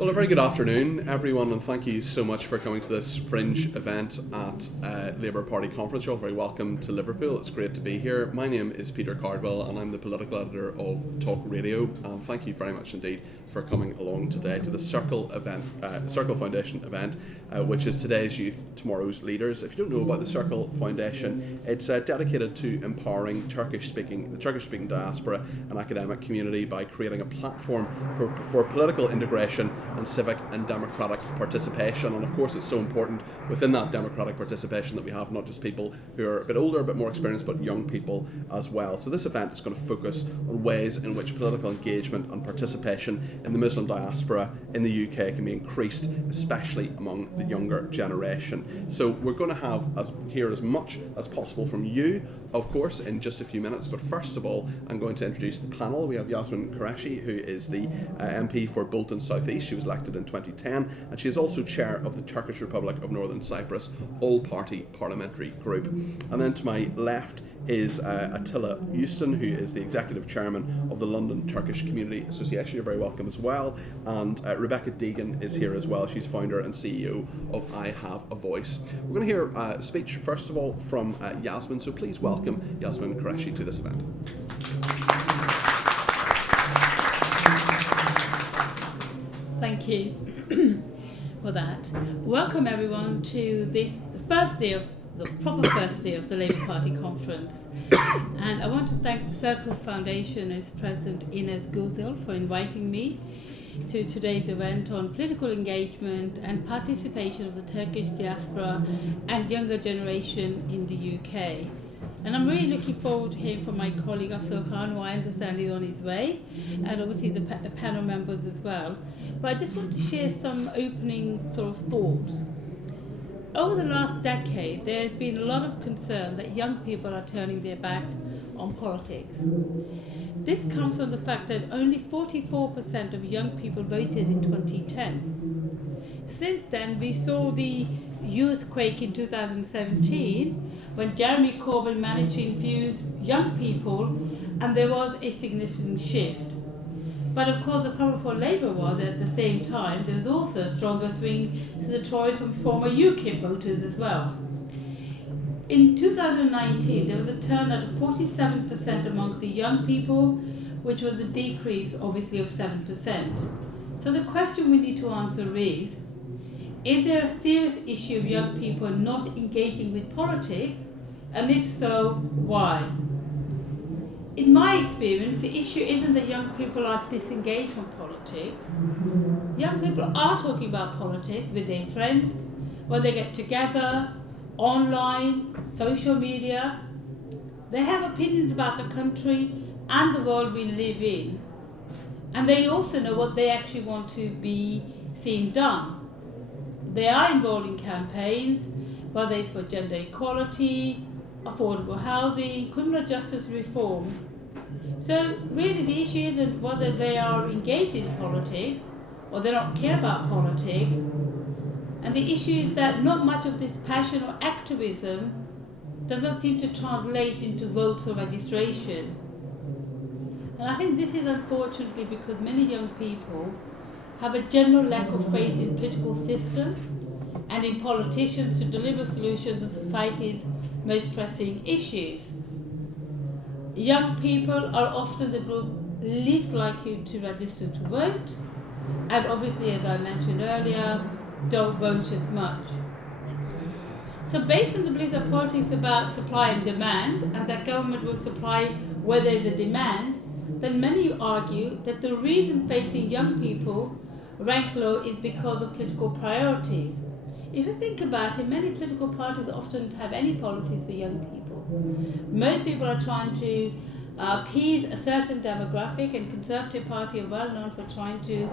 Well, a very good afternoon, everyone, and thank you so much for coming to this fringe event at Labour Party Conference. You're all very welcome to Liverpool. It's great to be here. My name is Peter Cardwell, and I'm the political editor of Talk Radio. And thank you very much indeed for coming along today to the Circle Foundation event, which is today's youth, tomorrow's leaders. If you don't know about the Circle Foundation, it's dedicated to empowering the Turkish-speaking diaspora and academic community by creating a platform for political integration and civic and democratic participation. And of course, it's so important within that democratic participation that we have not just people who are a bit older, a bit more experienced, but young people as well. So this event is going to focus on ways in which political engagement and participation in the Muslim diaspora in the UK can be increased, especially among the younger generation. So we're going to hear as much as possible from you, of course, in just a few minutes. But first of all, I'm going to introduce the panel. We have Yasmin, Qureshi, who is the MP for Bolton South East. She was elected in 2010, and she is also chair of the Turkish Republic of Northern Cyprus all-party parliamentary group. And then to my left is Attila Houston, who is the executive chairman of the London Turkish Community Association. You're very welcome as well. And Rebecca Deegan is here as well. She's founder and CEO of I Have a Voice. We're going to hear a speech, first of all, from Yasmin. So please welcome Yasmin Qureshi to this event. Thank you for that. Welcome everyone to the proper first day of the Labour Party conference. And I want to thank the Circle Foundation and its president Ines Guzil for inviting me to today's event on political engagement and participation of the Turkish diaspora and younger generation in the UK. And I'm really looking forward to hearing from my colleague Afzal, who I understand is on his way, and obviously the panel members as well. But I just want to share some opening sort of thoughts. Over the last decade, there's been a lot of concern that young people are turning their back on politics. This comes from the fact that only 44% of young people voted in 2010. Since then, we saw the youthquake in 2017, when Jeremy Corbyn managed to infuse young people, and there was a significant shift. But of course, the problem for Labour was at the same time, there was also a stronger swing to the Tories from former UKIP voters as well. In 2019, there was a turnout of 47% amongst the young people, which was a decrease, obviously, of 7%. So the question we need to answer is there a serious issue of young people not engaging with politics? And if so, why? In my experience, the issue isn't that young people are disengaged from politics. Young people are talking about politics with their friends, when they get together, online, social media. They have opinions about the country and the world we live in. And they also know what they actually want to be seen done. They are involved in campaigns, whether it's for gender equality, affordable housing, criminal justice reform. So really the issue isn't whether they are engaged in politics or they don't care about politics. And the issue is that not much of this passion or activism doesn't seem to translate into votes or registration. And I think this is unfortunately because many young people have a general lack of faith in political systems and in politicians to deliver solutions to society's most pressing issues. Young people are often the group least likely to register to vote, and obviously, as I mentioned earlier, don't vote as much. So based on the belief that politics is about supply and demand, and that government will supply where there is a demand, then many argue that the reason facing young people rank low is because of political priorities. If you think about it, many political parties often have any policies for young people. Most people are trying to appease a certain demographic, and Conservative Party are well known for trying to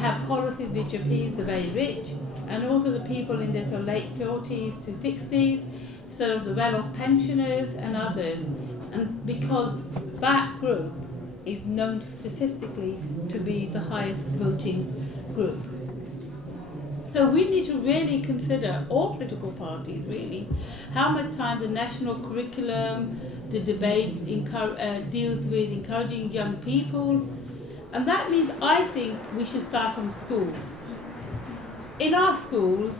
have policies which appease the very rich, and also the people in their sort of late 40s to 60s, sort of the well-off pensioners and others. And because that group is known statistically to be the highest voting group. So we need to really consider, all political parties really, how much time the national curriculum, the debates deals with encouraging young people And that means I think we should start from school. In our school,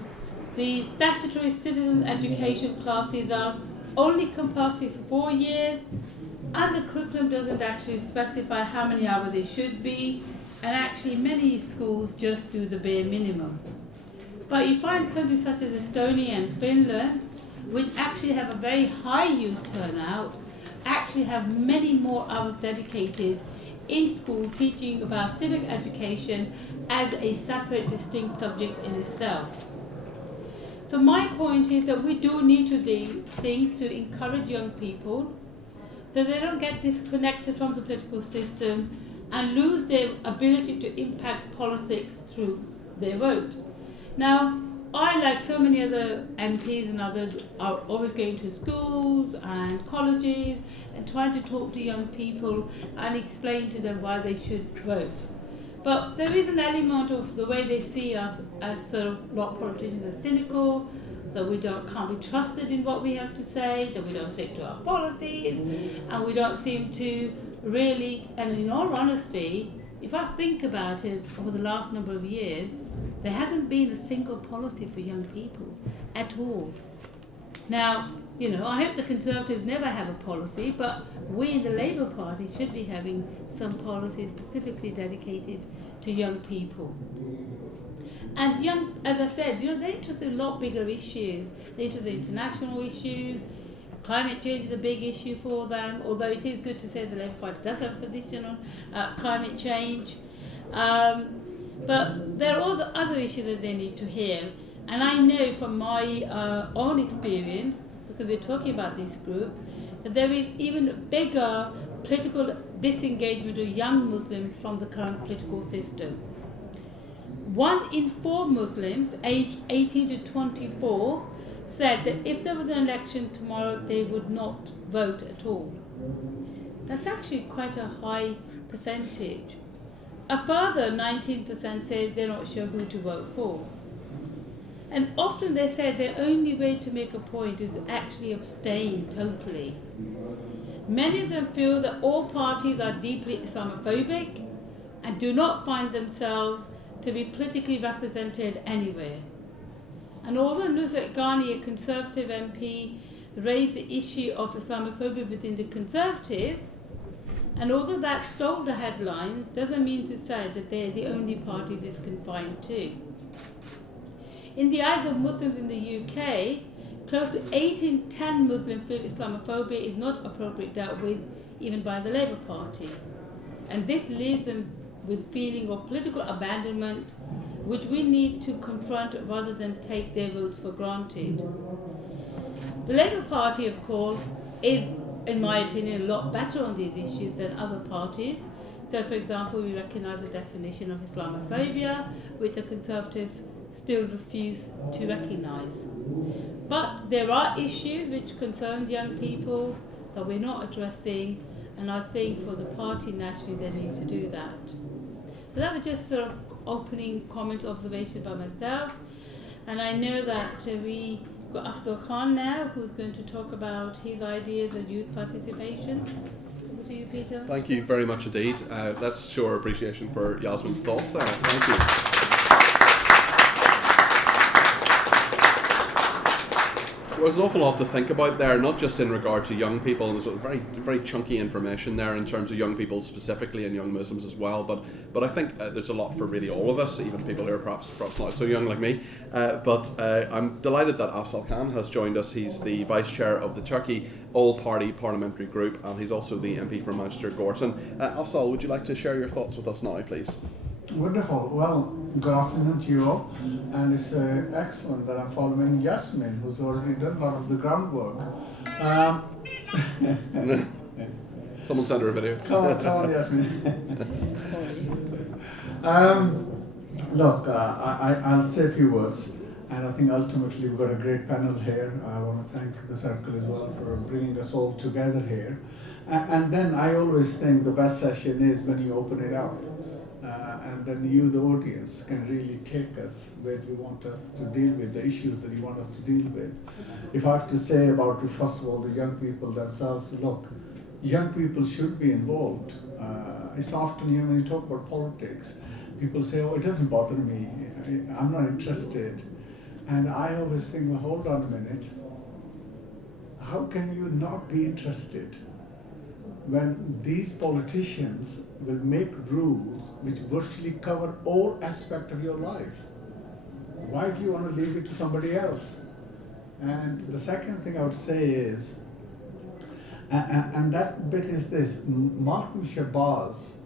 the statutory citizen education classes are only compulsory for 4 years, and the curriculum doesn't actually specify how many hours it should be, and actually many schools just do the bare minimum. But you find countries such as Estonia and Finland, which actually have a very high youth turnout, actually have many more hours dedicated in school teaching about civic education as a separate, distinct subject in itself. So my point is that we do need to do things to encourage young people so they don't get disconnected from the political system and lose their ability to impact politics through their vote. Now, I, like so many other MPs and others, are always going to schools and colleges and trying to talk to young people and explain to them why they should vote. But there is an element of the way they see us as sort of a lot of politicians are cynical, that we can't be trusted in what we have to say, that we don't stick to our policies, and we don't seem to really, and in all honesty, if I think about it over the last number of years, there hasn't been a single policy for young people at all. Now, I hope the Conservatives never have a policy, but we in the Labour Party should be having some policies specifically dedicated to young people. And as I said, they're interested in a lot bigger issues. They're interested in international issues. Climate change is a big issue for them, although it is good to say the Labour Party does have a position on climate change. But there are all the other issues that they need to hear. And I know from my own experience, because we're talking about this group, that there is even bigger political disengagement of young Muslims from the current political system. 1 in 4 Muslims aged 18 to 24 said that if there was an election tomorrow, they would not vote at all. That's actually quite a high percentage. A further 19% says they're not sure who to vote for. And often they say their only way to make a point is to actually abstain totally. Many of them feel that all parties are deeply Islamophobic and do not find themselves to be politically represented anywhere. And although Nusrat Ghani, a Conservative MP, raised the issue of Islamophobia within the Conservatives, and although that stole the headline, doesn't mean to say that they're the only party this is confined to. In the eyes of Muslims in the UK, close to 8 in 10 Muslims feel Islamophobia is not appropriately dealt with even by the Labour Party. And this leaves them with feeling of political abandonment, which we need to confront rather than take their votes for granted. The Labour Party, of course, is, in my opinion, a lot better on these issues than other parties. So, for example, we recognise the definition of Islamophobia, which the Conservatives still refuse to recognise. But there are issues which concern young people that we're not addressing, and I think for the party nationally they need to do that. So that was just sort of opening comments, observations by myself. And I know that we got Afzal Khan now, who's going to talk about his ideas of youth participation. Over to you, Peter. Thank you very much indeed. Let's show our appreciation for Yasmin's thoughts there. Thank you. There's an awful lot to think about there, not just in regard to young people, and there's sort of very chunky information there in terms of young people specifically and young Muslims as well, but I think there's a lot for really all of us, even people who are perhaps not so young like me. But I'm delighted that Afzal Khan has joined us. He's the Vice Chair of the Turkey All-Party Parliamentary Group, and he's also the MP for Manchester Gorton. Afzal, would you like to share your thoughts with us now, please? Wonderful. Well, good afternoon to you all. And it's excellent that I'm following Yasmin, who's already done a lot of the groundwork. Someone send her a video. Come on, Yasmin. Look, I'll say a few words. And I think ultimately we've got a great panel here. I want to thank the Circle as well for bringing us all together here. And then I always think the best session is when you open it up. And then you, the audience, can really take us where you want us to deal with, the issues that you want us to deal with. If I have to say about, first of all, the young people themselves, look, young people should be involved It's often, when you talk about politics, people say, oh, it doesn't bother me, I'm not interested. And I always think, well, hold on a minute. How can you not be interested when these politicians will make rules which virtually cover all aspects of your life? Why do you want to leave it to somebody else? And the second thing I would say is, and that bit is this, Martin Shabazz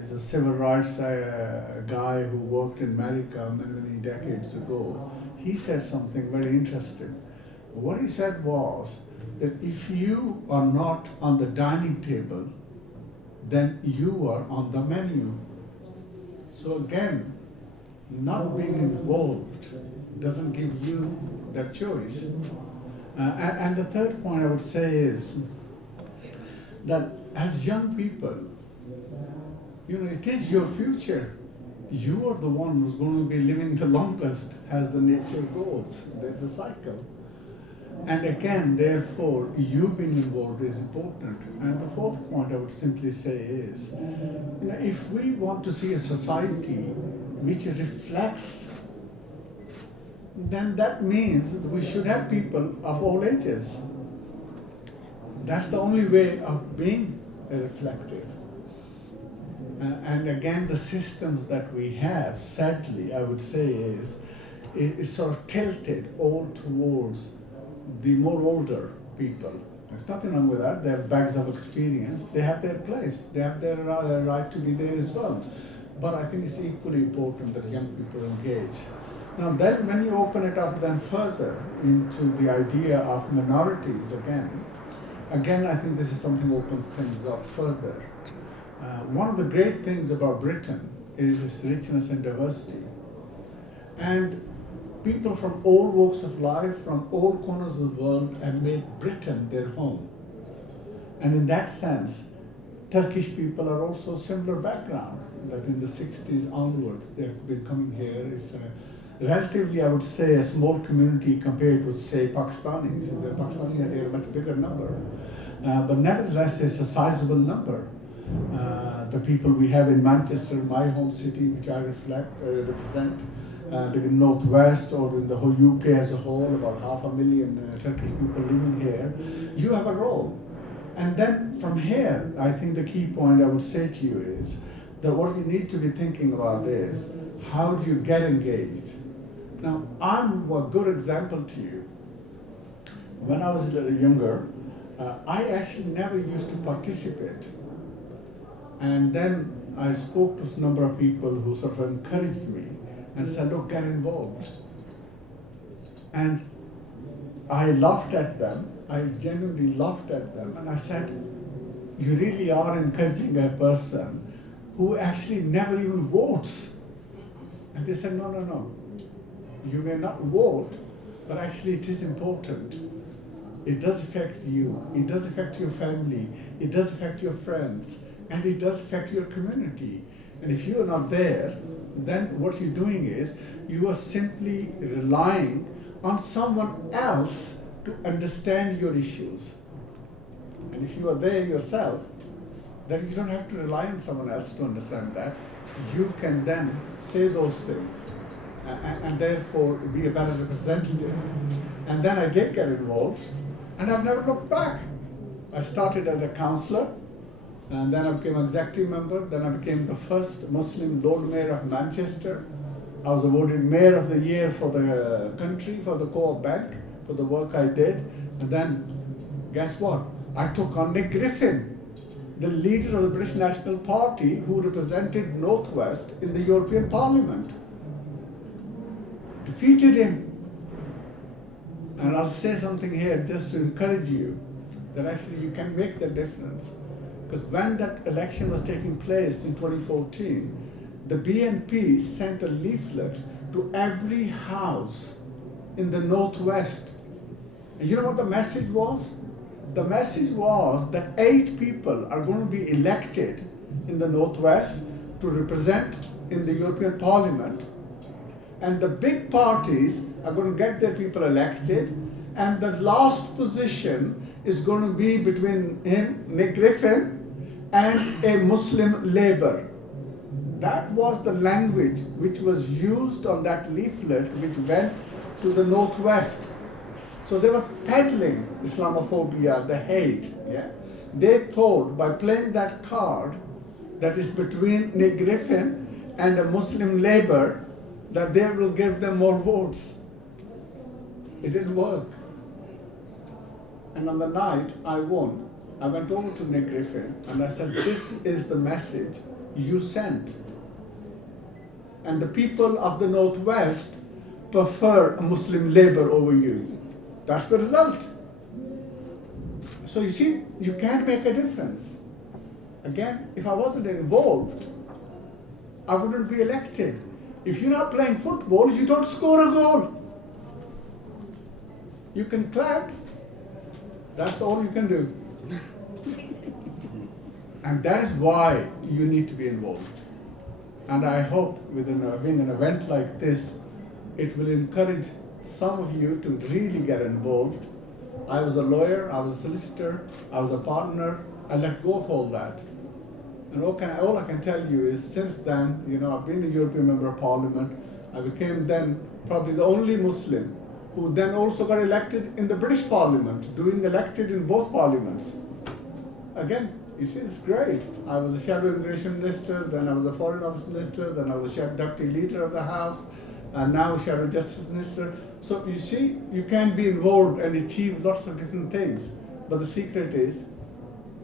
is a civil rights guy who worked in America many decades ago. He said something very interesting. What he said was that if you are not on the dining table, then you are on the menu. So again, not being involved doesn't give you that choice. And the third point I would say is that as young people, it is your future. You are the one who's going to be living the longest as the nature goes. There's a cycle. And again, therefore, you being involved is important. And the fourth point I would simply say is, if we want to see a society which reflects, then that means that we should have people of all ages. That's the only way of being reflective. And again, the systems that we have, sadly, I would say, is it's sort of tilted all towards the more older people. There's nothing wrong with that. They have bags of experience. They have their place. They have their right to be there as well. But I think it's equally important that young people engage. Now then, when you open it up then further into the idea of minorities again, I think this is something opens things up further. One of the great things about Britain is its richness and diversity. And people from all walks of life, from all corners of the world, have made Britain their home. And in that sense, Turkish people are also similar background. That in the 60s onwards, they've been coming here. It's a relatively, I would say, a small community compared with, say, Pakistanis. The Pakistanis are a much bigger number. But nevertheless, it's a sizable number. The people we have in Manchester, my home city, which I represent, the Northwest, or in the whole UK as a whole, about 500,000 Turkish people living here, you have a role. And then from here, I think the key point I would say to you is that what you need to be thinking about is, how do you get engaged? Now, I'm a good example to you. When I was a little younger, I actually never used to participate. And then I spoke to a number of people who sort of encouraged me and said, look, get involved. And I laughed at them. I genuinely laughed at them. And I said, you really are encouraging a person who actually never even votes. And they said, no. You may not vote, but actually it is important. It does affect you. It does affect your family. It does affect your friends. And it does affect your community. And if you are not there, then what you're doing is you are simply relying on someone else to understand your issues. And if you are there yourself, then you don't have to rely on someone else to understand that. You can then say those things and therefore be a better representative. And then I did get involved, and I've never looked back. I started as a councillor, and then I became an executive member. Then I became the first Muslim Lord Mayor of Manchester. I was awarded Mayor of the Year for the country, for the Co-op Bank, for the work I did. And then, guess what? I took on Nick Griffin, the leader of the British National Party, who represented Northwest in the European Parliament. Defeated him. And I'll say something here just to encourage you that actually you can make the difference. Because when that election was taking place in 2014, the BNP sent a leaflet to every house in the Northwest. And you know what the message was? The message was that 8 people are going to be elected in the Northwest to represent in the European Parliament. And the big parties are going to get their people elected, and the last position is going to be between him, Nick Griffin, and a Muslim Labour. That was the language which was used on that leaflet which went to the Northwest. So they were peddling Islamophobia, the hate. Yeah? They thought by playing that card that is between Nick Griffin and a Muslim Labour that they will give them more votes. It didn't work. And on the night I won, I went over to Nick Griffin and I said, this is the message you sent. And the people of the Northwest prefer a Muslim Labour over you. That's the result. So you see, you can make a difference. Again, if I wasn't involved, I wouldn't be elected. If you're not playing football, you don't score a goal. You can clap. That's all you can do. And that is why you need to be involved. And I hope within an event like this, it will encourage some of you to really get involved. I was a lawyer, I was a solicitor, I was a partner. I let go of all that. And all I can tell you is since then, I've been a European Member of Parliament. I became then probably the only Muslim who then also got elected in the British Parliament, doing elected in both parliaments. Again, you see, it's great. I was a shadow immigration minister, then I was a foreign office minister, then I was a deputy leader of the House, and now shadow justice minister. So you see, you can be involved and achieve lots of different things. But the secret is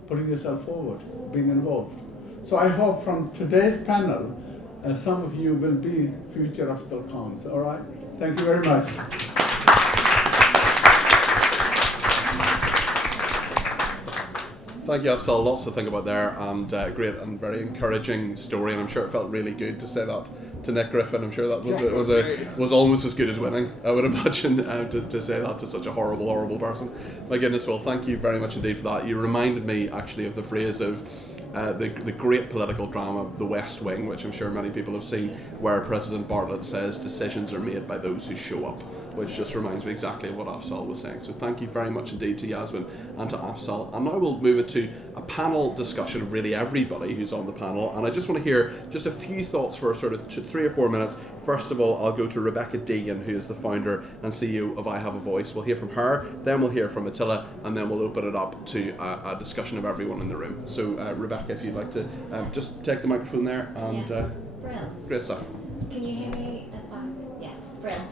putting yourself forward, being involved. So I hope from today's panel, some of you will be future Afzal Khans. All right? Thank you very much. Thank you, Afzal. Lots to think about there, and great and very encouraging story. And I'm sure it felt really good to say that to Nick Griffin. I'm sure that was almost as good as winning, I would imagine, to say that to such a horrible person. My goodness, well, thank you very much indeed for that. You reminded me actually of the phrase of the great political drama, The West Wing, which I'm sure many people have seen, where President Bartlett says decisions are made by those who show up, which just reminds me exactly of what Afzal was saying. So thank you very much indeed to Yasmin and to Afzal. And now we'll move it to a panel discussion of really everybody who's on the panel. And I just want to hear just a few thoughts for sort of 3 or 4 minutes. First of all, I'll go to Rebecca Deegan, who is the founder and CEO of I Have a Voice. We'll hear from her, then we'll hear from Attila, and then we'll open it up to a discussion of everyone in the room. So Rebecca, if you'd like to just take the microphone there. And Brilliant. Great stuff. Can you hear me at the back? Yes, brilliant.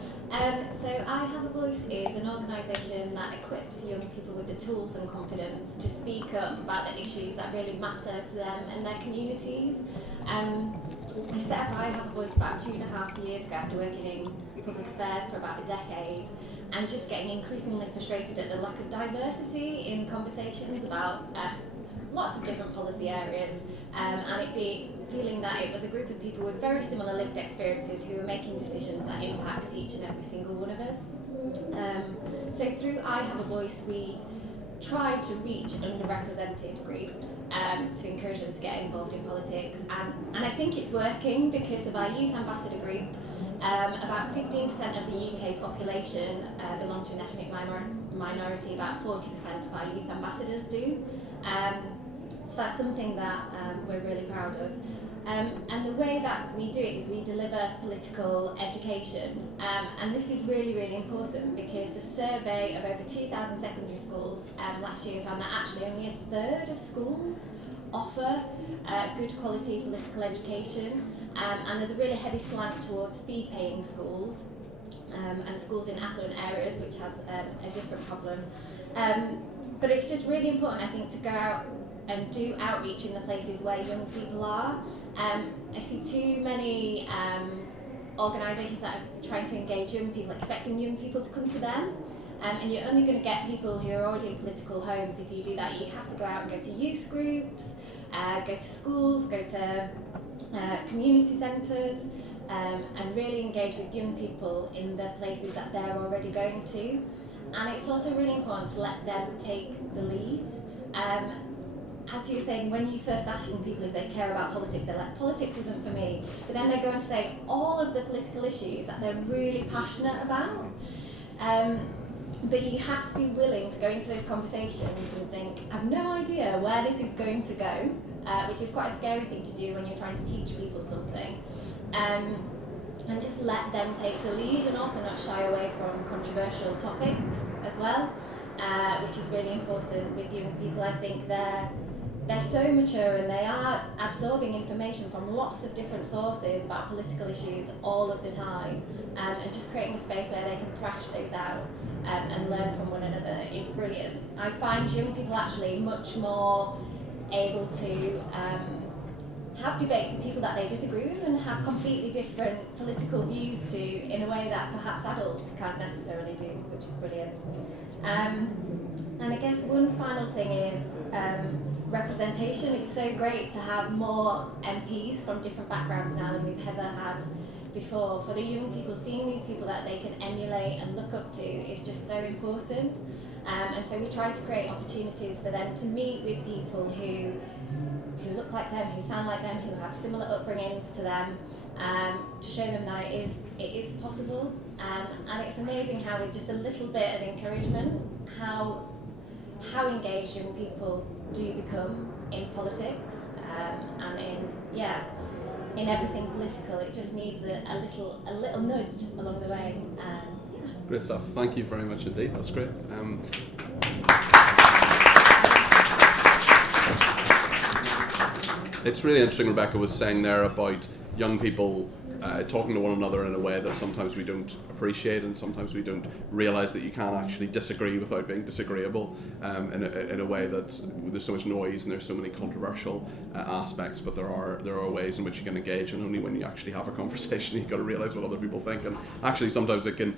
So I Have a Voice is an organisation that equips young people with the tools and confidence to speak up about the issues that really matter to them and their communities. I set up I Have a Voice about 2.5 years ago after working in public affairs for about a decade and just getting increasingly frustrated at the lack of diversity in conversations about lots of different policy areas, and it be feeling that it was a group of people with very similar lived experiences who were making decisions that impact each and every single one of us. So through I Have a Voice, we tried to reach underrepresented groups to encourage them to get involved in politics, and I think it's working because of our youth ambassador group. About 15% of the UK population belong to an ethnic minority, about 40% of our youth ambassadors do. So that's something that we're really proud of. And the way that we do it is we deliver political education. And this is really, really important because a survey of over 2,000 secondary schools last year found that actually only a third of schools offer good quality political education. And there's a really heavy slant towards fee-paying schools and schools in affluent areas, which has a different problem. But it's just really important, I think, to go out and do outreach in the places where young people are. I see too many organisations that are trying to engage young people, expecting young people to come to them. And you're only going to get people who are already in political homes if you do that. You have to go out and go to youth groups, go to schools, go to community centres, and really engage with young people in the places that they're already going to. And it's also really important to let them take the lead. As you were saying, when you first ask young people if they care about politics, they're like, politics isn't for me. But then they're going to say all of the political issues that they're really passionate about. But you have to be willing to go into those conversations and think, I have no idea where this is going to go, which is quite a scary thing to do when you're trying to teach people something. And just let them take the lead, and also not shy away from controversial topics as well, which is really important with young people. I think they're so mature and they are absorbing information from lots of different sources about political issues all of the time, and just creating a space where they can thrash those out and learn from one another is brilliant. I find young people actually much more able to have debates with people that they disagree with and have completely different political views to in a way that perhaps adults can't necessarily do, which is brilliant. And I guess one final thing is representation. It's so great to have more MPs from different backgrounds now than we've ever had before. For the young people, seeing these people that they can emulate and look up to is just so important. And so we try to create opportunities for them to meet with people who look like them, who sound like them, who have similar upbringings to them, to show them that it is possible. And it's amazing how with just a little bit of encouragement, how engaged young people do become in politics, and in everything political. It just needs a little nudge along the way. Great stuff. Thank you very much indeed. That's great. It's really interesting, Rebecca was saying there about young people talking to one another in a way that sometimes we don't appreciate, and sometimes we don't realise that you can actually disagree without being disagreeable, in a way that there's so much noise and there's so many controversial aspects, but there are ways in which you can engage, and only when you actually have a conversation you've got to realise what other people think, and actually sometimes it can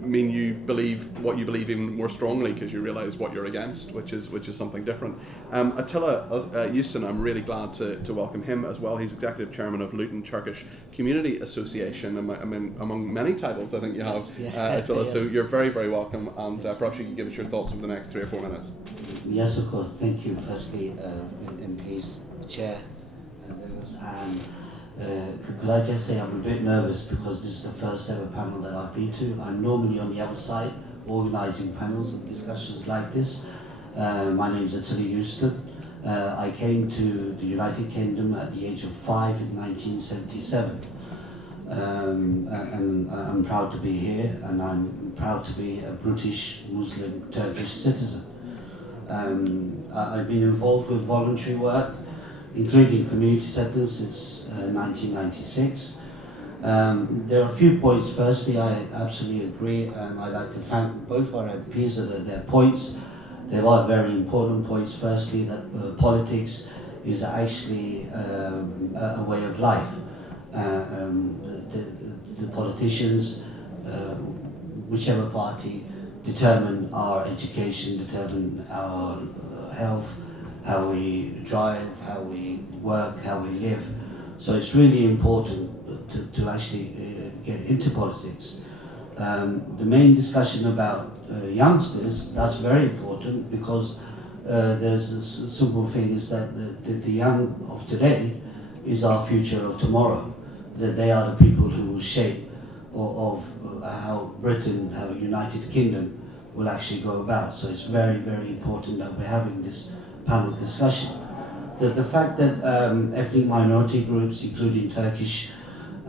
mean you believe what you believe even more strongly because you realise what you're against, which is something different. Attila Houston, I'm really glad to welcome him as well. He's Executive Chairman of Luton Turkish Community Association, among many titles I think you have, Attila, so you're very, very welcome, and perhaps you can give us your thoughts over the next 3 or 4 minutes. Yes, of course. Thank you, firstly, MP's Chair. Could I just say I'm a bit nervous because this is the first ever panel that I've been to. I'm normally on the other side, organising panels and discussions like this. My name is Attila Houston. I came to the United Kingdom at the age of 5 in 1977. And I'm proud to be here, and I'm proud to be a British Muslim Turkish citizen. I've been involved with voluntary work, including community centres, since 1996. There are a few points. Firstly, I absolutely agree, and I'd like to thank both our MPs for their points. There are very important points. Firstly, that politics is actually a way of life. The politicians, whichever party, determine our education, determine our health, how we drive, how we work, how we live. So it's really important to actually get into politics. The main discussion about youngsters, that's very important, because there's a simple thing is that the young of today is our future of tomorrow. That they are the people who will shape of how Britain, how United Kingdom will actually go about. So it's very, very important that we're having this panel discussion. The fact that ethnic minority groups, including Turkish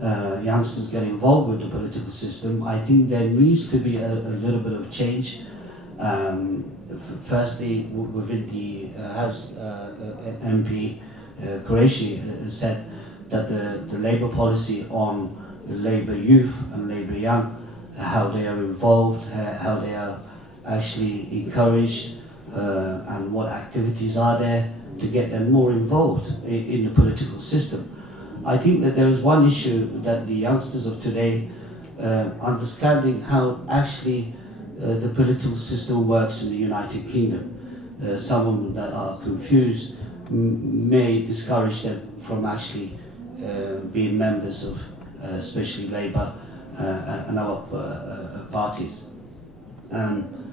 youngsters, get involved with the political system, I think there needs to be a little bit of change. Firstly, within the MP Qureshi said that the Labour policy on Labour youth and Labour young, how they are involved, how they are actually encouraged, and what activities are there to get them more involved in the political system. I think that there is one issue that the youngsters of today, understanding how actually the political system works in the United Kingdom. Some that are confused may discourage them from actually being members of especially Labour and other parties.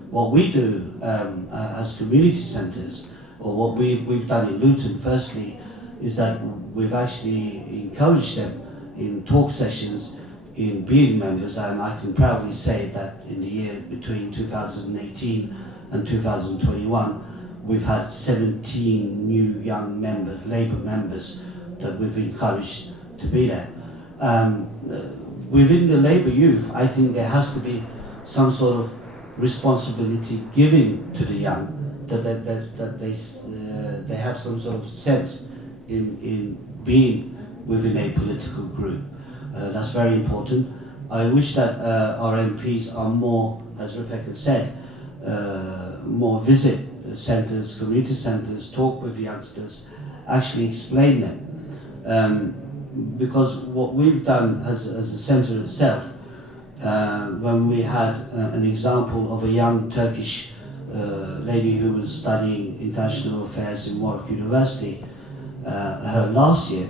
What we do as community centres, or what we've done in Luton, firstly, is that we've actually encouraged them in talk sessions in being members, and I can proudly say that in the year between 2018 and 2021, we've had 17 new young members, Labour members, that we've encouraged to be there. Within the Labour youth, I think there has to be some sort of responsibility given to the young, that they have some sort of sense in being within a political group. That's very important. I wish that our MPs are more, as Rebecca said, more visit centres, community centres, talk with youngsters, actually explain them. Because what we've done as a centre itself, when we had an example of a young Turkish lady who was studying international affairs in Warwick University, her last year,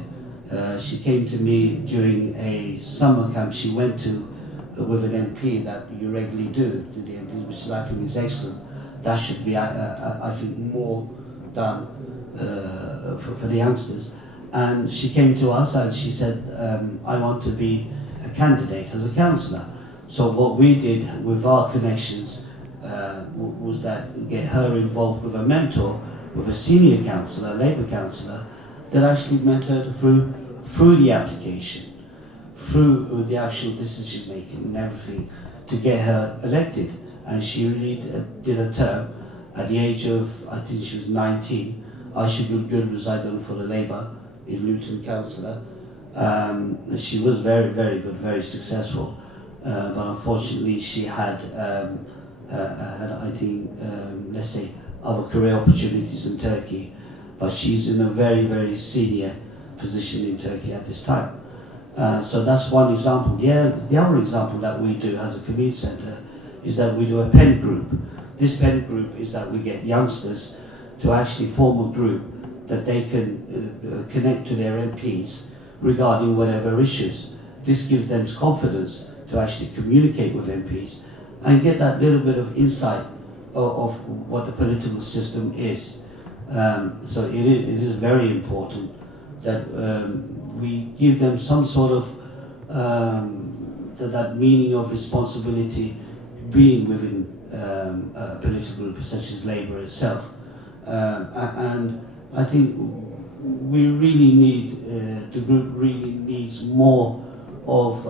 she came to me during a summer camp she went to with an MP that you regularly do to the MP, which I think is excellent. That should be, I think, more done for the youngsters. And she came to us and she said, I want to be a candidate as a councillor. So what we did with our connections was that get her involved with a mentor, with a senior councillor, a Labour councillor, that actually mentored her through the application, through the actual decision making and everything, to get her elected. And she really did a term at the age of, I think she was 19. Ayşegül Gül resided for the Labour in Luton councillor. She was very, very good, very successful. But unfortunately she had I think, let's say, other career opportunities in Turkey. But she's in a very, very senior position in Turkey at this time. So that's one example. Yeah, the other example that we do as a community centre is that we do a pen group. This pen group is that we get youngsters to actually form a group that they can connect to their MPs regarding whatever issues. This gives them confidence to actually communicate with MPs and get that little bit of insight of what the political system is. So it is very important that we give them some sort of that meaning of responsibility being within a political group such as Labour itself. And I think we really need, the group really needs more of,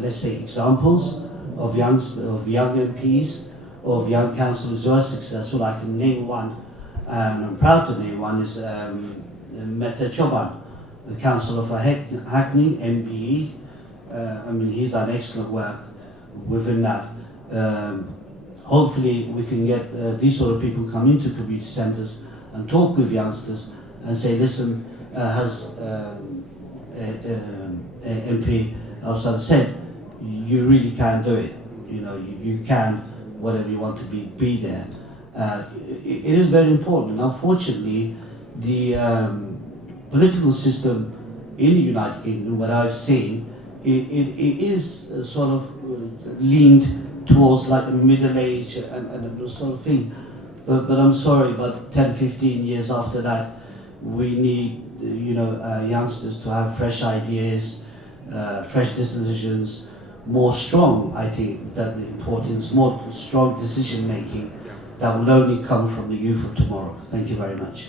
let's say, examples of young MPs, of young councillors who are successful. I can name one, and I'm proud to name one, is Mete Çoban, the councillor for Hackney, MBE. I mean, he's done excellent work within that. Hopefully we can get these sort of people come into community centres and talk with youngsters and say, listen, has MP Afzal said, you really can do it. You know, you can, whatever you want to be there. It is very important. Unfortunately, the political system in the United Kingdom, what I've seen, it is sort of leaned towards like the middle age and those sort of thing. But I'm sorry, but 10, 15 years after that, we need, youngsters to have fresh ideas, fresh decisions, more strong, I think, that the importance, more strong decision making that will only come from the youth of tomorrow. Thank you very much.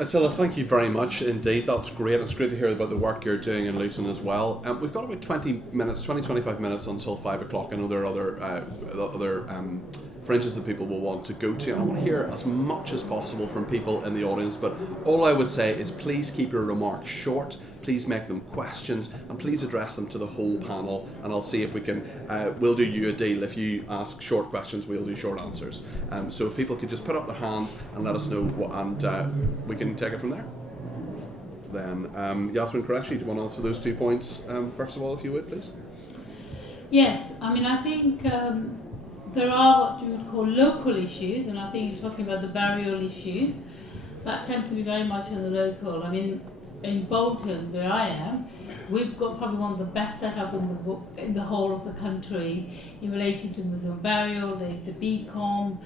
Attila, thank you very much indeed. That's great. It's great to hear about the work you're doing in Luton as well. We've got about 25 minutes until 5 o'clock. I know there are other fringes that people will want to go to, and I want to hear as much as possible from people in the audience, but all I would say is please keep your remarks short, please make them questions, and please address them to the whole panel, and I'll see if we can, we'll do you a deal. If you ask short questions, we'll do short answers. So if people could just put up their hands and let us know, and we can take it from there. Then, Yasmin, Qureshi, do you want to answer those 2 points first of all, if you would, please? Yes, I mean, I think there are what you would call local issues, and I think you're talking about the burial issues that tend to be very much in the local. I mean, in Bolton, where I am, we've got probably one of the best set up in the whole of the country in relation to Muslim burial. There's the BCOM,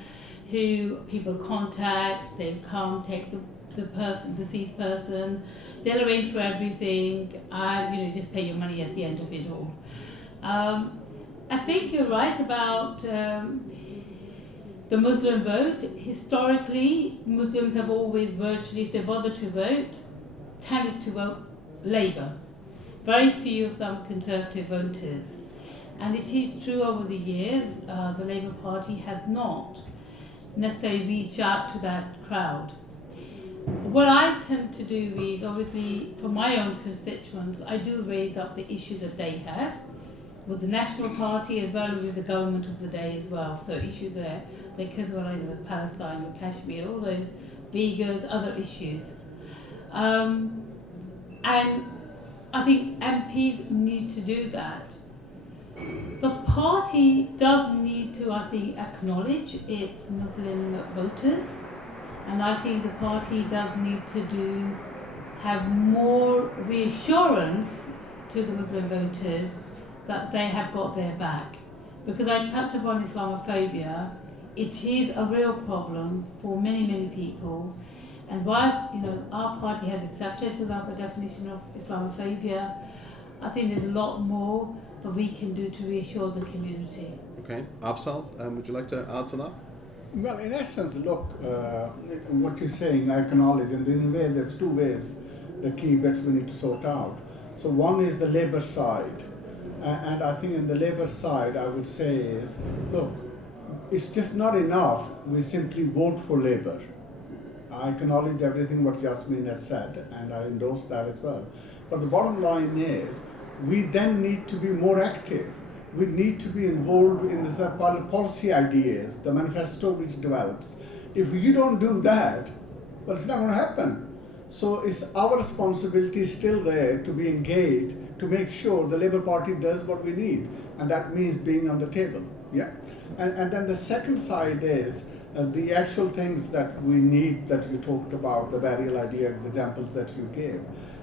who people contact, they come, take the deceased person. They'll arrange for everything, and just pay your money at the end of it all. I think you're right about the Muslim vote. Historically, Muslims have always virtually, if they bother to vote, tended to vote Labour. Very few of them Conservative voters. And it is true over the years, the Labour Party has not necessarily reached out to that crowd. What I tend to do is, obviously, for my own constituents, I do raise up the issues that they have with the National Party as well as with the government of the day as well. So issues there, because what I know is Palestine, with Kashmir, all those Uyghurs, other issues. And I think MPs need to do that. The party does need to, I think, acknowledge its Muslim voters, and I think the party does need to have more reassurance to the Muslim voters that they have got their back. Because I touched upon Islamophobia, it is a real problem for many, many people. And whilst our party has accepted, for example, the definition of Islamophobia, I think there's a lot more that we can do to reassure the community. Okay, Afzal, would you like to add to that? Well, in essence, look, what you're saying, I acknowledge, and in a way, there's two ways the key bits we need to sort out. So one is the Labour side, and I think in the Labour side, I would say is, look, it's just not enough we simply vote for Labour. I acknowledge everything what Yasmin has said, and I endorse that as well. But the bottom line is, we then need to be more active. We need to be involved in the policy ideas, the manifesto which develops. If you don't do that, well, it's not going to happen. So it's our responsibility still there to be engaged, to make sure the Labour Party does what we need, and that means being on the table. Yeah. And then the second side is the actual things that we need that you talked about, the burial idea, the examples that you gave.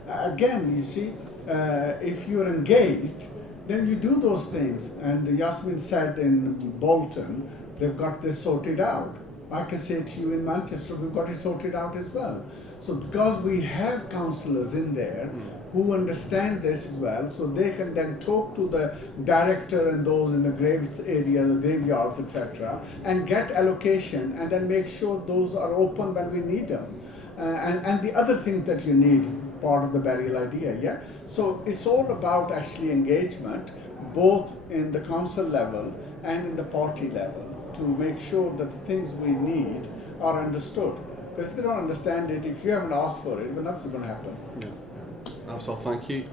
Again, you see, if you're engaged, then you do those things. And Yasmin said in Bolton, they've got this sorted out. I can say to you in Manchester, we've got it sorted out as well. So because we have councillors in there who understand this as well, so they can then talk to the director and those in the graves area, the graveyards, etc., and get allocation and then make sure those are open when we need them. And the other things that you need, part of the burial idea, yeah? So it's all about actually engagement, both in the council level and in the party level, to make sure that the things we need are understood. Because if they don't understand it, if you haven't asked for it, well, nothing's going to happen. Yeah. Afzal, thank you.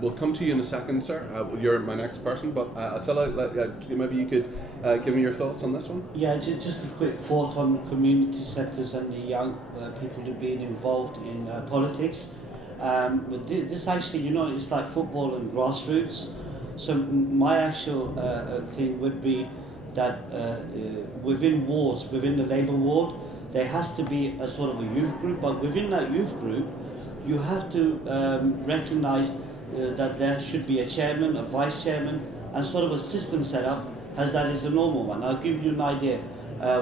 We'll come to you in a second, sir. You're my next person, but Attila, maybe you could give me your thoughts on this one? Yeah, just a quick thought on community sectors and the young people being involved in politics. But this actually, it's like football and grassroots. So my actual thing would be that within wards, within the Labour ward, there has to be a sort of a youth group, but within that youth group, you have to recognise that there should be a chairman, a vice chairman, and sort of a system set up as that is a normal one. I'll give you an idea.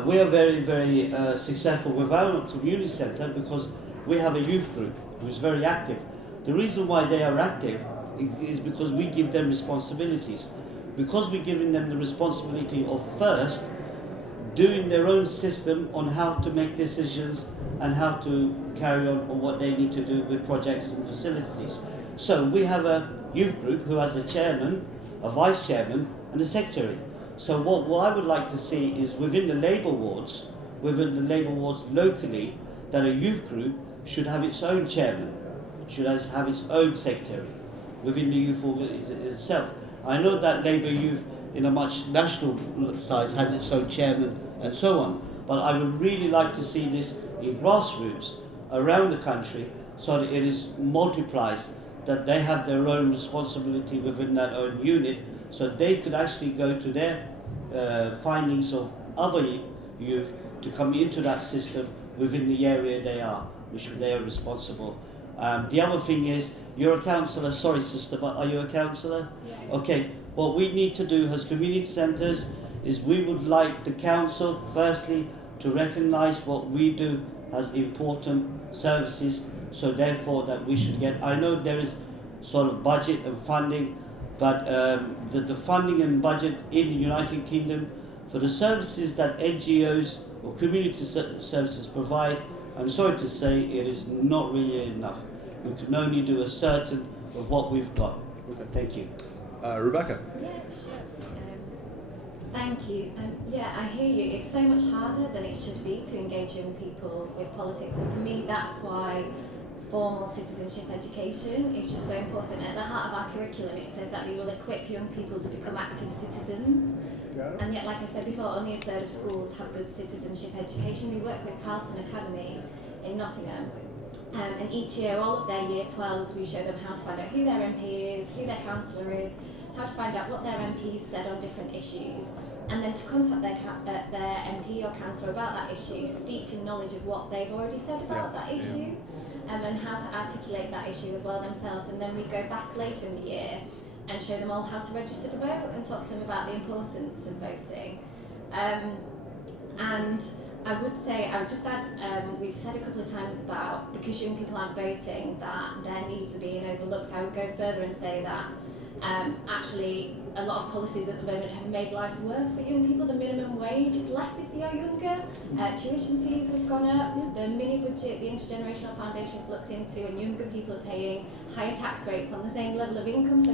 We are very, very successful with our community centre because we have a youth group who is very active. The reason why they are active is because we give them responsibilities. Because we're giving them the responsibility of first doing their own system on how to make decisions and how to carry on what they need to do with projects and facilities. So we have a youth group who has a chairman, a vice chairman, and a secretary. So what I would like to see is within the Labour wards locally, that a youth group should have its own chairman, should have its own secretary within the youth organisation itself. I know that Labour Youth in a much national size has its own chairman and so on, but I would really like to see this in grassroots around the country so that it is multiplies, that they have their own responsibility within that own unit, so they could actually go to their findings of other youth to come into that system within the area they are, which they are responsible. The other thing is, you're a councillor, sorry sister, but are you a councillor? Yeah. Okay, what we need to do as community centres is we would like the council, firstly, to recognise what we do has important services, so therefore that we should get. I know there is sort of budget and funding, but the funding and budget in the United Kingdom for the services that NGOs or community services provide, I'm sorry to say, it is not really enough. We can only do a certain of what we've got. Okay. Thank you. Rebecca. Yeah, sure. Thank you. Yeah, I hear you. It's so much harder than it should be to engage young people with politics, and for me, that's why formal citizenship education is just so important. At the heart of our curriculum, it says that we will equip young people to become active citizens. And yet, like I said before, only a third of schools have good citizenship education. We work with Carlton Academy in Nottingham. And each year, all of their year 12s, we show them how to find out who their MP is, who their councillor is, how to find out what their MPs said on different issues, and then to contact their MP or councillor about that issue, steeped in knowledge of what they've already said about that issue, and how to articulate that issue as well themselves. And then we go back later in the year and show them all how to register to vote and talk to them about the importance of voting. And I would say, I would just add, we've said a couple of times about, because young people aren't voting, that their needs are being overlooked. I would go further and say that actually a lot of policies at the moment have made lives worse for young people. The minimum wage is less if they are younger, tuition fees have gone up, the mini budget, the intergenerational foundation's looked into, and younger people are paying higher tax rates on the same level of income. So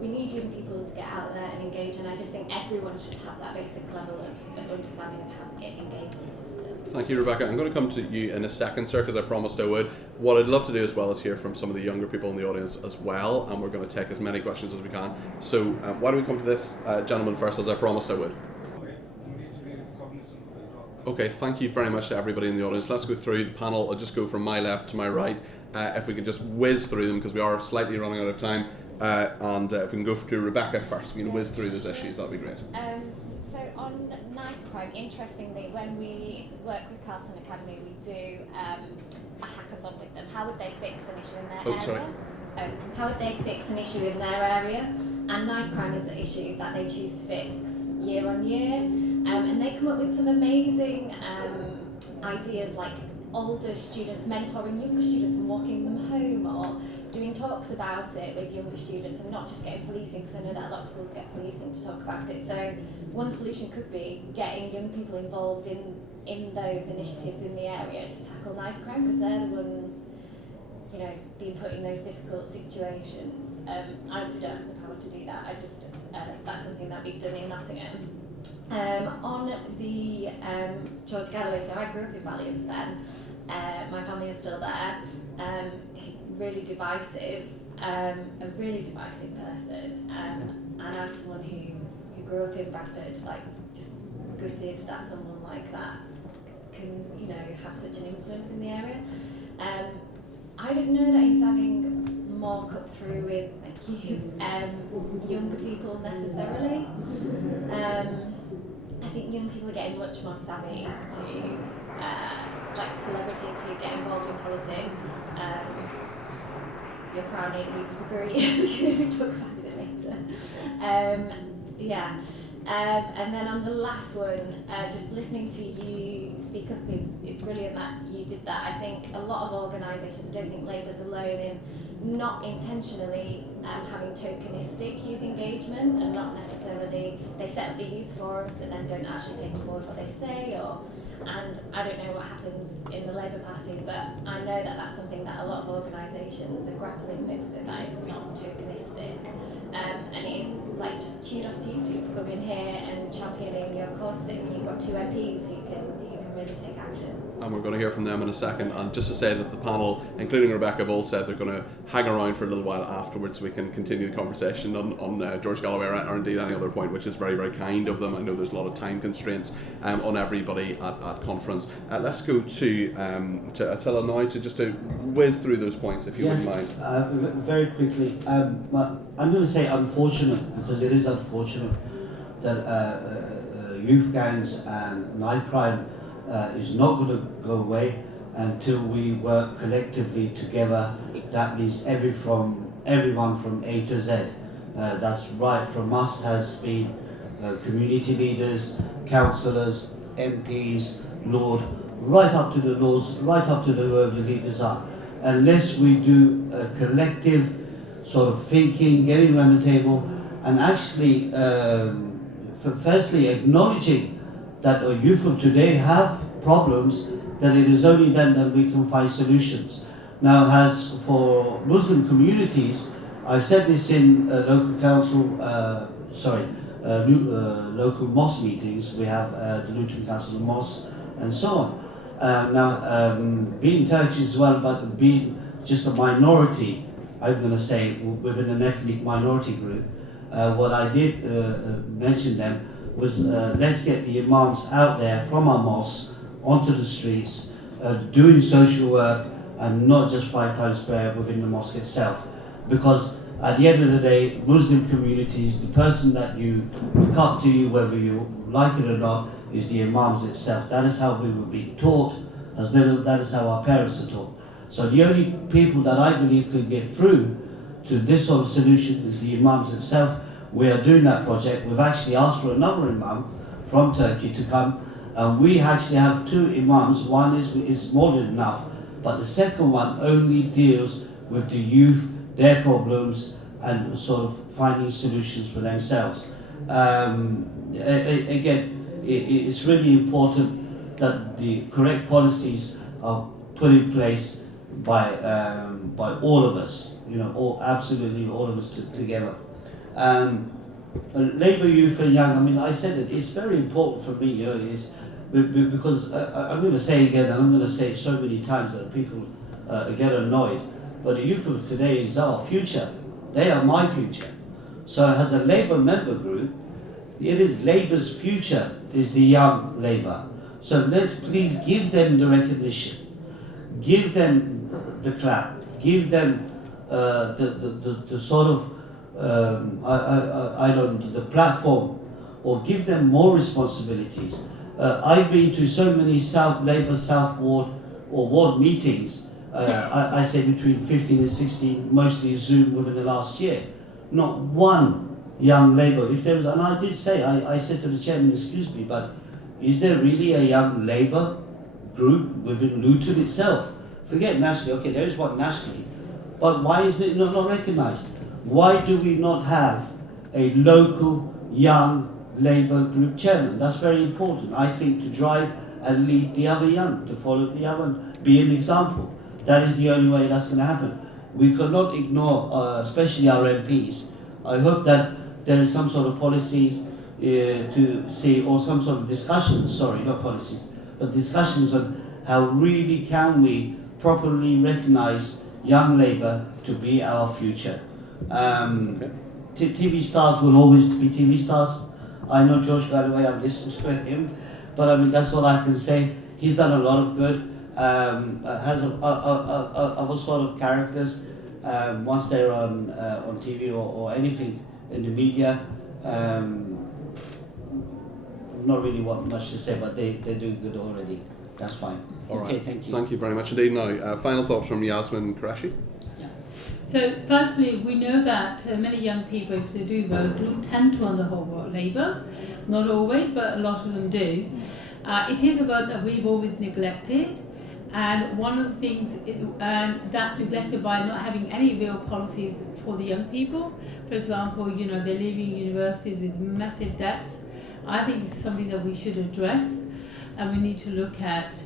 we need young people to get out there and engage, and I just think everyone should have that basic level of understanding of how to get engaged in the system. Thank you, Rebecca. I'm going to come to you in a second, sir, because I promised I would. What I'd love to do as well is hear from some of the younger people in the audience as well, and we're going to take as many questions as we can. So why don't we come to this gentleman first, as I promised I would. Okay, thank you very much to everybody in the audience. Let's go through the panel. I'll just go from my left to my right. If we could just whiz through them, because we are slightly running out of time. And if we can go to Rebecca first, we can whiz through those issues, that'd be great. So on knife crime, interestingly, when we work with Carlton Academy, we do a hackathon with them. How would they fix an issue in their area? Sorry. How would they fix an issue in their area? And knife crime is an issue that they choose to fix year on year. And they come up with some amazing ideas, like older students mentoring younger students and walking them home, or doing talks about it with younger students, and not just getting policing, because I know that a lot of schools get policing to talk about it. So one solution could be getting young people involved in those initiatives in the area to tackle knife crime, because they're the ones, you know, being put in those difficult situations. I obviously don't have the power to do that. I just that's something that we've done in Nottingham. On the George Galloway, so I grew up in Ballinsden. My family is still there. Really divisive, a really divisive person. And as someone who grew up in Bradford, like, just gutted that someone like that can, you know, have such an influence in the area. I didn't know that he's having more cut through with, thank you, younger people necessarily. I think young people are getting much more savvy to, like, celebrities who get involved in politics. You're frowning, you disagree. We can talk about it later. And then on the last one, just listening to you speak up is brilliant that you did that. I think a lot of organisations, I don't think Labour's alone in not intentionally having tokenistic youth engagement, and not necessarily, they set up the youth forums but then don't actually take on board what they say, and I don't know what happens in the Labour Party, but I know that that's something that a lot of organisations are grappling with, so that it's not tokenistic. And it is, like, just kudos to you two for coming here and championing your cause today when you've got two MPs who can really take action. And we're going to hear from them in a second. And just to say that the panel, including Rebecca, have all said they're going to hang around for a little while afterwards so we can continue the conversation on George Galloway or indeed any other point, which is very, very kind of them. I know there's a lot of time constraints on everybody at conference. Let's go to Attila now to whiz through those points, if you wouldn't mind. Very quickly, I'm going to say unfortunate, because it is unfortunate that youth gangs and knife crime is not going to go away until we work collectively together. That means everyone from A to Z. That's right from us has been community leaders, councillors, MPs, Lord, right up to the laws, right up to whoever the leaders are. Unless we do a collective sort of thinking, getting around the table, and actually, firstly, acknowledging that our youth of today have problems, that it is only then that we can find solutions. Now, as for Muslim communities, I've said this in local council, local mosque meetings. We have the Luton Council of Mosques and so on. Now, being Turkish as well, but being just a minority, I'm going to say, within an ethnic minority group, what I did mention them was let's get the imams out there from our mosques onto the streets, doing social work, and not just by times prayer within the mosque itself. Because at the end of the day, Muslim communities, the person that you look up to, you, whether you like it or not, is the imams itself. That is how we were being taught, that is how our parents are taught. So the only people that I believe could get through to this sort of solution is the imams itself. We are doing that project. We've actually asked for another imam from Turkey to come. We actually have 2 imams. One is more than enough, but the second one only deals with the youth, their problems, and sort of finding solutions for themselves. Again, it's really important that the correct policies are put in place by all of us, absolutely all of us together. Labour youth and young, I mean, I said it's very important for me, because I'm going to say again, and I'm going to say it so many times that people get annoyed, but the youth of today is our future. They are my future. So as a Labour member group, it is Labour's future, is the young Labour. So let's please give them the recognition, give them the clap, give them the sort of, the platform, or give them more responsibilities. I've been to so many Labour South Ward or Ward meetings, I say between 15 and 16, mostly Zoom within the last year. Not one young Labour, if there was, and I did say, I said to the chairman, excuse me, but is there really a young Labour group within Luton itself? Forget nationally, okay, there is one nationally, but why is it not recognised? Why do we not have a local young Labour group chairman? That's very important, I think, to drive and lead the other young, to follow the other, be an example. That is the only way that's going to happen. We cannot ignore, especially our MPs. I hope that there is some sort of policy to see, or some sort of discussions, sorry, not policies, but discussions on how really can we properly recognise young Labour to be our future. TV stars will always be TV stars. I know George Galloway, I've listened to him, but I mean, that's all I can say. He's done a lot of good, has other sort of characters, once they're on TV or anything in the media. Not really want much to say, but they're doing good already. That's fine. All right. Okay, thank you. Thank you very much indeed. Now, final thoughts from Yasmin and Qureshi. So firstly, we know that many young people, if they do vote, do tend to, on the whole, vote Labour. Not always, but a lot of them do. It is a vote that we've always neglected, and one of the things, and that's neglected by not having any real policies for the young people. For example, they're leaving universities with massive debts. I think it's something that we should address, and we need to look at.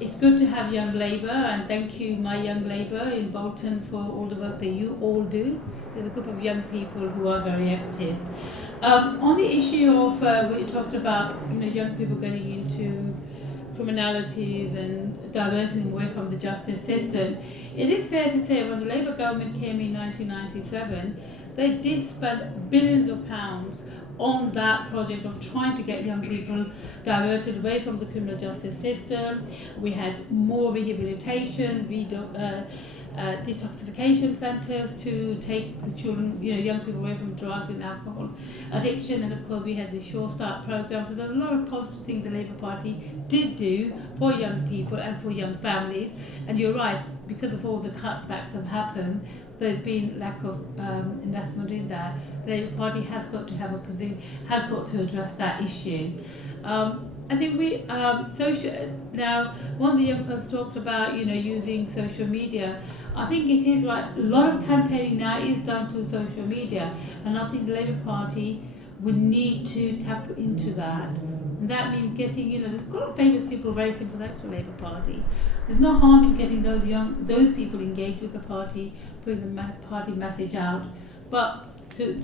It's good to have Young Labour, and thank you, my Young Labour in Bolton, for all the work that you all do. There's a group of young people who are very active. On the issue of what you talked about, young people getting into criminalities and diverting them away from the justice system, it is fair to say when the Labour government came in 1997, they did spend billions of pounds on that project of trying to get young people diverted away from the criminal justice system. We had more rehabilitation, detoxification centres to take the children, young people away from drug and alcohol addiction, and of course we had the Sure Start programme. So there's a lot of positive things the Labour Party did do for young people and for young families. And you're right, because of all the cutbacks have happened, there's been lack of investment in that. The Labour Party has got to have a position, has got to address that issue. I think we now. One of the young persons talked about using social media. I think it is right. A lot of campaigning now is done through social media, and I think the Labour Party would need to tap into that. And that means getting there's a lot of famous people very sympathetic to the Labour Party. There's no harm in getting those people engaged with the party, putting the party message out, but to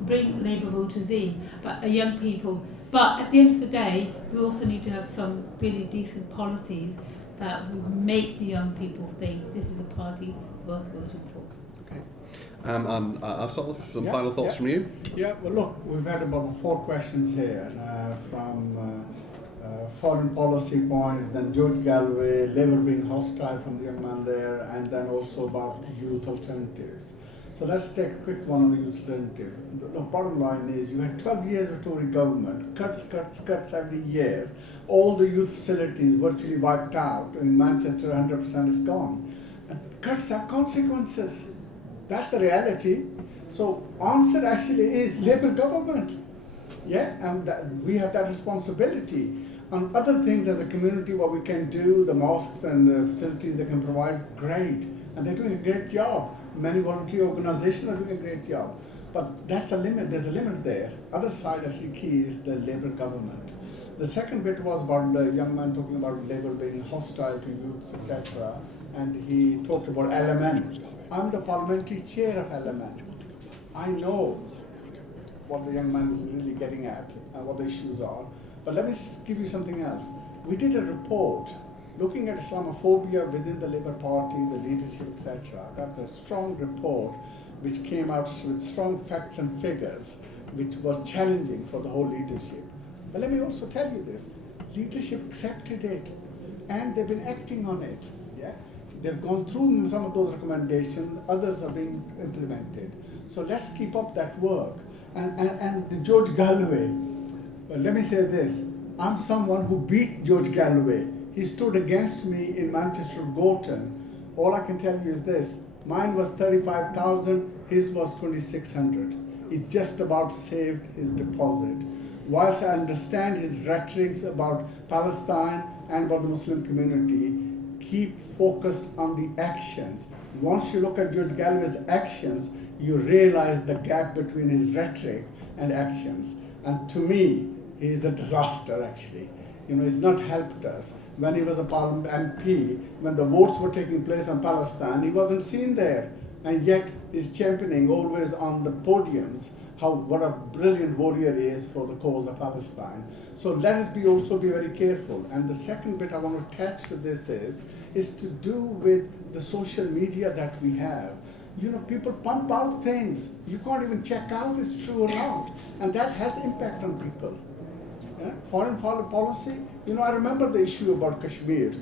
bring Labour voters in, but young people. But at the end of the day, we also need to have some really decent policies that would make the young people think this is a party worth voting for. Okay. And Afzal, some final thoughts from you? Yeah, well look, we've had about 4 questions here from foreign policy point, then George Galloway, Labour being hostile from the young man there, and then also about youth alternatives. So let's take a quick one on the youth alternative. The bottom line is you had 12 years of Tory government, cuts every year. All the youth facilities virtually wiped out. In Manchester, 100% is gone. And cuts have consequences. That's the reality. So answer actually is Labour government. Yeah, and we have that responsibility. On other things as a community, what we can do, the mosques and the facilities they can provide, great. And they're doing a great job. Many volunteer organizations are doing a great job. But that's a limit, there's a limit there. Other side actually key is the Labour government. The second bit was about the young man talking about Labour being hostile to youths, etc. And he talked about LMN. I'm the parliamentary chair of LMN. I know what the young man is really getting at and what the issues are. But let me give you something else. We did a report looking at Islamophobia within the Labour Party, the leadership, etc. That's a strong report which came out with strong facts and figures, which was challenging for the whole leadership. But let me also tell you this, leadership accepted it and they've been acting on it. Yeah? They've gone through some of those recommendations, others are being implemented. So let's keep up that work. And the George Galloway, well, let me say this, I'm someone who beat George Galloway. He stood against me in Manchester Gorton. All I can tell you is this, mine was 35,000, his was 2,600. He just about saved his deposit. Whilst I understand his rhetorics about Palestine and about the Muslim community, keep focused on the actions. Once you look at George Galloway's actions, you realize the gap between his rhetoric and actions. And to me, he is a disaster actually. He's not helped us. When he was a Parliament MP, when the votes were taking place on Palestine, he wasn't seen there. And yet he's championing always on the podiums what a brilliant warrior he is for the cause of Palestine. So let us also be very careful. And the second bit I want to attach to this is to do with the social media that we have. People pump out things. You can't even check out if it's true or not. And that has impact on people. Yeah? Foreign policy, I remember the issue about Kashmir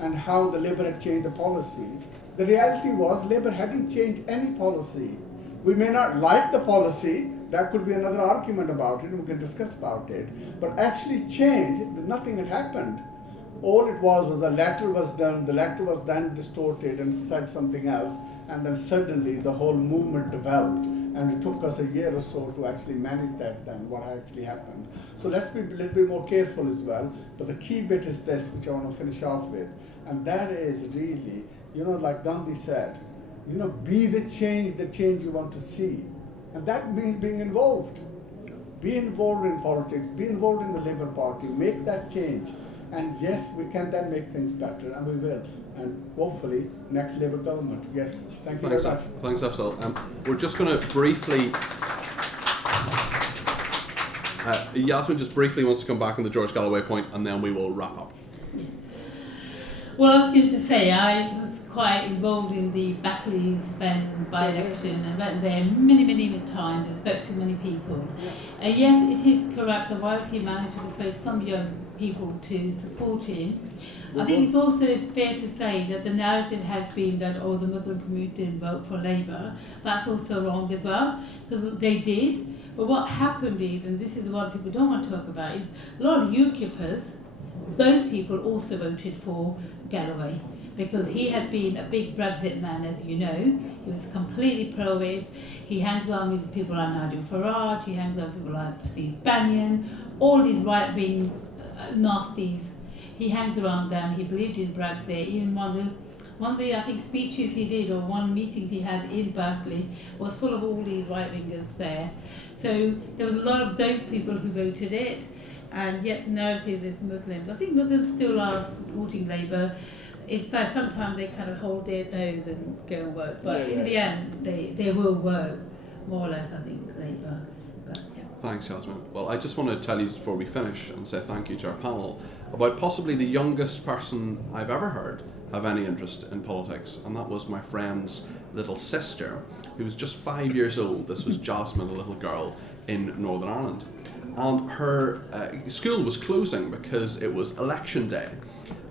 and how the Labour had changed the policy. The reality was Labour hadn't changed any policy. We may not like the policy, that could be another argument about it, we can discuss about it. But actually change, nothing had happened. All it was a letter was done, the letter was then distorted and said something else, and then suddenly the whole movement developed. And it took us a year or so to actually manage that then, what actually happened. So let's be a little bit more careful as well. But the key bit is this, which I want to finish off with. And that is really, like Gandhi said, be the change you want to see. And that means being involved. Be involved in politics, be involved in the Labour Party, make that change. And yes, we can then make things better, and we will. And hopefully, next Labour government. Yes, thank you very much. Thanks, Afzal. We're just going to briefly... Yasmin just briefly wants to come back on the George Galloway point, and then we will wrap up. Well, I was going to say, I was quite involved in the Batley's by-election and went there many times and spoke to many people. Yes, it is correct that whilst he managed to persuade some young people to support him, I think it's also fair to say that the narrative has been that, the Muslim community didn't vote for Labour. That's also wrong as well, because they did. But what happened is, and this is what people don't want to talk about, is a lot of UKIPers, those people also voted for Galloway. because he had been a big Brexit man, as you know. He was completely pro it. He hangs on with people like Nigel Farage, he hangs on with people like Steve Bannon, all these right-wing nasties. He hangs around them. He believed in Brexit. Even one of the I think speeches he did, or one meeting he had in Berkeley, was full of all these right-wingers there. So there was a lot of those people who voted it, and yet the narrative is Muslims. I think Muslims still are supporting Labour. It's like sometimes they kind of hold their nose and go and work, but in the end they will work more or less, I think, Labour. But yeah. Thanks, Yasmin. Well, I just want to tell you just before we finish and say thank you to our panel about possibly the youngest person I've ever heard have any interest in politics, and that was my friend's little sister, who was just 5 years old. This was Yasmin, a little girl in Northern Ireland, and her school was closing because it was election day,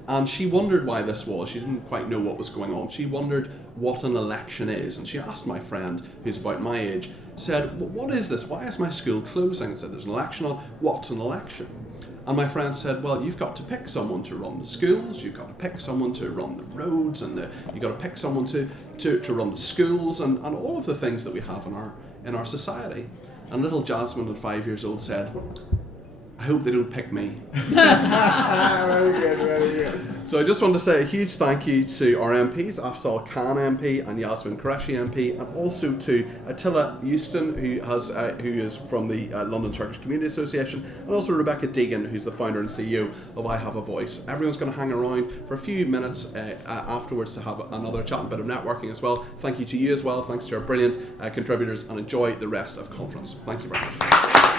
and she wondered why this was. She didn't quite know what was going on. She wondered what an election is, and she asked my friend, who's about my age, said, "What is this? Why is my school closing?" I said, "There's an election on. What's an election?" And my friend said, "Well, you've got to pick someone to run the schools, you've got to pick someone to run the roads, and you've got to pick someone to run the schools and all of the things that we have in our society." And little Yasmin at 5 years old said, "I hope they don't pick me." Very good, very good. So I just want to say a huge thank you to our MPs, Afzal Khan MP and Yasmin Qureshi MP, and also to Attila Houston, who is from the London Turkish Community Association, and also Rebecca Deegan, who's the founder and CEO of I Have a Voice. Everyone's going to hang around for a few minutes afterwards to have another chat and bit of networking as well. Thank you to you as well. Thanks to our brilliant contributors, and enjoy the rest of conference. Thank you very much.